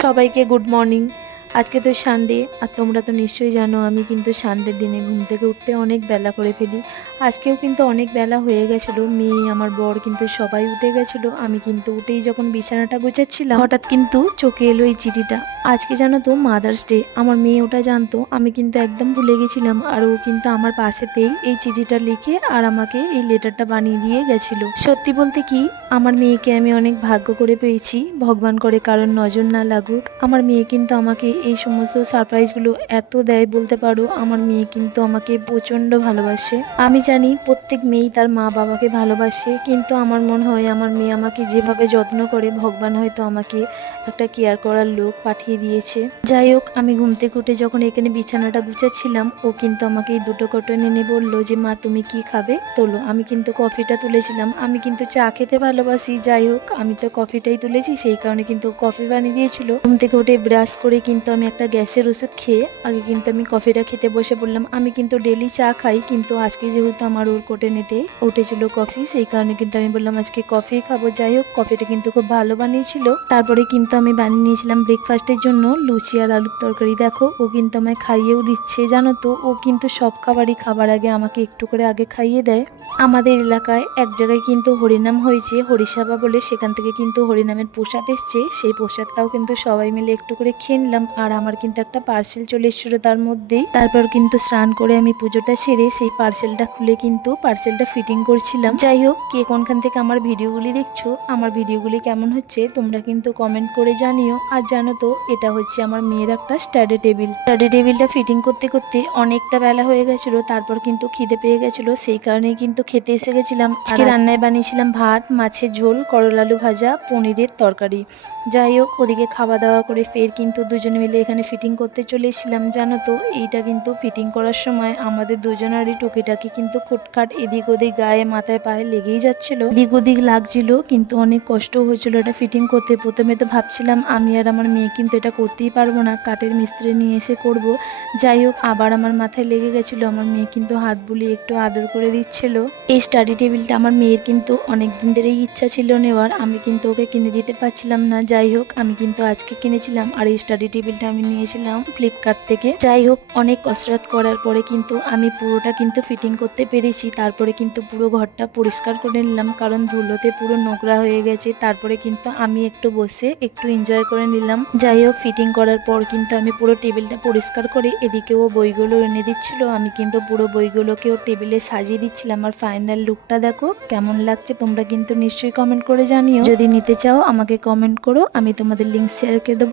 সবাইকে good morning. আজকে তো সানডে, আর তোমরা তো নিশ্চয়ই জানো আমি কিন্তু সানডের দিনে ঘুম থেকে উঠতে অনেক বেলা করে ফেলি। আজকেও কিন্তু অনেক বেলা হয়ে গেছিলো, মেয়ে আমার বর কিন্তু সবাই উঠে গেছিলো। আমি কিন্তু উঠেই যখন বিছানাটা গোছাচ্ছিলাম হঠাৎ কিন্তু চোখে এলো এই চিঠিটা। আজকে জানো তো মাদার্স ডে, আমার মেয়ে ওটা জানতো, আমি কিন্তু একদম ভুলে গেছিলাম। আর ও কিন্তু আমার পাশেতেই এই চিঠিটা লিখে আর আমাকে এই লেটারটা বানিয়ে দিয়ে গেছিলো। সত্যি বলতে কি, আমার মেয়েকে আমি অনেক ভাগ্য করে পেয়েছি, ভগবান করে কারোর নজর না লাগুক। আমার মেয়ে কিন্তু আমাকে এই সমস্ত সারপ্রাইজগুলো এত দেয়, বলতে পারো আমার মেয়ে কিন্তু আমাকে প্রচণ্ড ভালোবাসে। আমি জানি প্রত্যেক মেয়েই তার মা বাবাকে ভালোবাসে, কিন্তু আমার মনে হয় আমার মেয়ে আমাকে যেভাবে যত্ন করে ভগবান হয়তো আমাকে একটা কেয়ার করার লোক পাঠিয়ে দিয়েছে। যাই হোক, আমি ঘুম থেকে উঠে যখন এখানে বিছানাটা গুছাচ্ছিলাম, ও কিন্তু আমাকে এই দুটো কটন এনে বললো যে মা তুমি কি খাবে তোলো। আমি কিন্তু কফিটা তুলেছিলাম, আমি কিন্তু চা খেতে ভালোবাসি। যাই হোক, আমি তো কফিটাই তুলেছি, সেই কারণে কিন্তু কফি বানিয়ে দিয়েছিল। ঘুম থেকে উঠে ব্রাশ করে কিন্তু আমি একটা গ্যাসের ওষুধ খেয়ে আগে কিন্তু আমি কফিটা খেতে বসে পড়লাম। আমি কিন্তু ডেলি চা খাই, কিন্তু আজকে যেহেতু আমার ওর কোটে নিতে উঠেছিল কফি, সেই কারণে কিন্তু আমি বললাম আজকে কফি খাবো। যাই হোক, কফিটা কিন্তু খুব ভালো বানিয়েছিল। তারপরে কিন্তু আমি বানিয়ে নিয়েছিলাম ব্রেকফাস্টের জন্য লুচি আর আলুর তরকারি। দেখো, ও কিন্তু আমায় খাইয়েও দিচ্ছে। জানো তো, ও কিন্তু সব খাবারই খাবার আগে আমাকে একটু করে আগে খাইয়ে দেয়। আমাদের এলাকায় এক জায়গায় কিন্তু হরিনাম হয়েছে, হরিসভা বলে, সেখান থেকে কিন্তু হরিনামের প্রসাদ এসছে। সেই প্রসাদটাও কিন্তু সবাই মিলে একটু করে খেয়ে নিলাম। আর আমার কিন্তু একটা পার্সেল চলে এসেছিল তার মধ্যেই। তারপর কিন্তু স্নান করে আমি পুজোটা সেরে সেই পার্সেলটা খুলে কিন্তু পার্সেলটা ফিটিং করছিলাম। যাই হোক, কে কোনখান থেকে আমার ভিডিওগুলি দেখছো, আমার ভিডিওগুলি কেমন হচ্ছে তোমরা কিন্তু কমেন্ট করে জানিও। আর জানো তো, এটা হচ্ছে আমার মেয়ের একটা স্টাডি টেবিল। স্টাডি টেবিলটা ফিটিং করতে করতে অনেকটা বেলা হয়ে গেছিলো। তারপর কিন্তু খিদে পেয়ে গেছিলো, সেই কারণেই কিন্তু খেতে এসে গেছিলাম। আজকে রান্নায় বানিয়েছিলাম ভাত, মাছের ঝোল, করলা আলু ভাজা, পনিরের তরকারি। যাই হোক, ওদিকে খাওয়া দাওয়া করে ফের কিন্তু দুজনে মিলে এখানে ফিটিং করতে চলে এসেছিলাম। জানো তো, এইটা কিন্তু ফিটিং করার সময় আমাদের দুজনেরই টুকিটাকি কিন্তু খুটখাট এদিক ওদিক গায়ে মাথায় পায়ে লেগেই যাচ্ছিল, এদিক ওদিক লাগছিল, কিন্তু অনেক কষ্ট হয়েছিল এটা ফিটিং করতে। প্রথমে তো ভাবছিলাম আমি আর আমার মেয়ে কিন্তু এটা করতেই পারবো না, কাঠের মিস্ত্রি নিয়ে এসে করব। যাই হোক, আবার আমার মাথায় লেগে গেছিলো। আমার মেয়ে কিন্তু হাত বুলিয়ে একটু আদর করে দিচ্ছিল। এই স্টাডি টেবিলটা আমার মেয়ের কিন্তু অনেক দিন ধরেই ইচ্ছা ছিল নেওয়ার, আমি কিন্তু ওকে কিনে দিতে পারছিলাম না। যাই হোক, আমি কিন্তু আজকে কিনেছিলাম। আর এই স্টাডি টেবিলটা আমি নিয়েছিলাম ফ্লিপকার্ট থেকে। যাই হোক, অনেক কসরত করার পরে কিন্তু আমি পুরোটা কিন্তু ফিটিং করতে পেরেছি। তারপরে কিন্তু পুরো ঘরটা পরিষ্কার করে নিলাম, কারণ ধুলোতে পুরো নোংরা হয়ে গেছে। তারপরে কিন্তু আমি একটু বসে একটু এনজয় করে নিলাম। যাই হোক, ফিটিং করার পর কিন্তু আমি পুরো টেবিলটা পরিষ্কার করে এদিকে ও বইগুলো এনে দিচ্ছিল, আমি কিন্তু পুরো বইগুলোকে ও টেবিলে সাজিয়ে দিচ্ছিলাম। আর ফাইনাল লুকটা দেখো কেমন লাগছে, তোমরা কিন্তু নিশ্চয়ই কমেন্ট করে জানিও। যদি নিতে চাও আমাকে কমেন্ট করো, আমি তোমাদের লিঙ্ক শেয়ার করে দেবো।